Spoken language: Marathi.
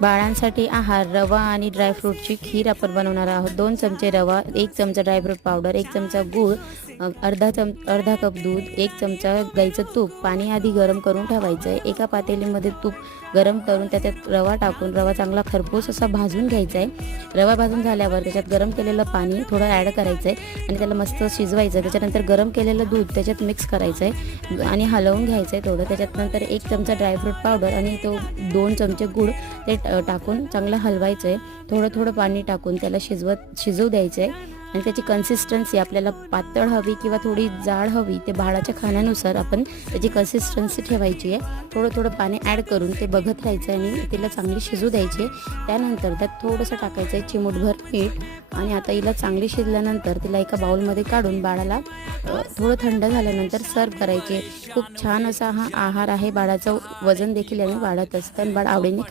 बाळांसाठी आहार रवा आणि ड्रायफ्रूटची खीर आपण बनवणार आहोत। 2 चमचे रवा, 1 चमचा ड्रायफ्रूट पावडर, 1 चमचा गूळ, अर्धा कप दूध, 1 चमचा गाईचं तूप। पाणी आधी गरम करून ठेवायचं आहे। एका पातेलीमध्ये तूप गरम करून त्याच्यात रवा टाकून रवा चांगला खरपूस असा भाजून घ्यायचा आहे। रवा भाजून झाल्यावर त्याच्यात गरम केलेलं पाणी थोडं ॲड करायचं आहे आणि त्याला मस्त शिजवायचं आहे। त्याच्यानंतर गरम केलेलं दूध त्याच्यात मिक्स करायचं आहे आणि हलवून घ्यायचं आहे थोडं। त्याच्यात नंतर 1 चमचा ड्रायफ्रूट पावडर आणि 2 चमचे गूळ ते टाकून चांगलं हलवायचं आहे। थोडं थोडं पाणी टाकून त्याला शिजवू द्यायचं आहे आणि त्याची कन्सिस्टन्सी आपल्याला पातळ हवी किंवा थोडी जाड हवी ते बाळाच्या खाण्यानुसार आपण त्याची कन्सिस्टन्सी ठेवायची आहे। थोडं थोडं पाणी ॲड करून ते बघत राहायचं आणि तिला चांगली शिजू द्यायची। त्यानंतर त्यात थोडंसं टाकायचं आहे चिमूटभर मीठ आणि आता हिला चांगली शिजल्यानंतर तिला एका बाउलमध्ये काढून बाळाला थोडं थंड झाल्यानंतर सर्व करायचे। खूप छान असा हा आहार आहे। बाळाचं वजन देखील याने वाढत असतं आणि बाळ आवडीने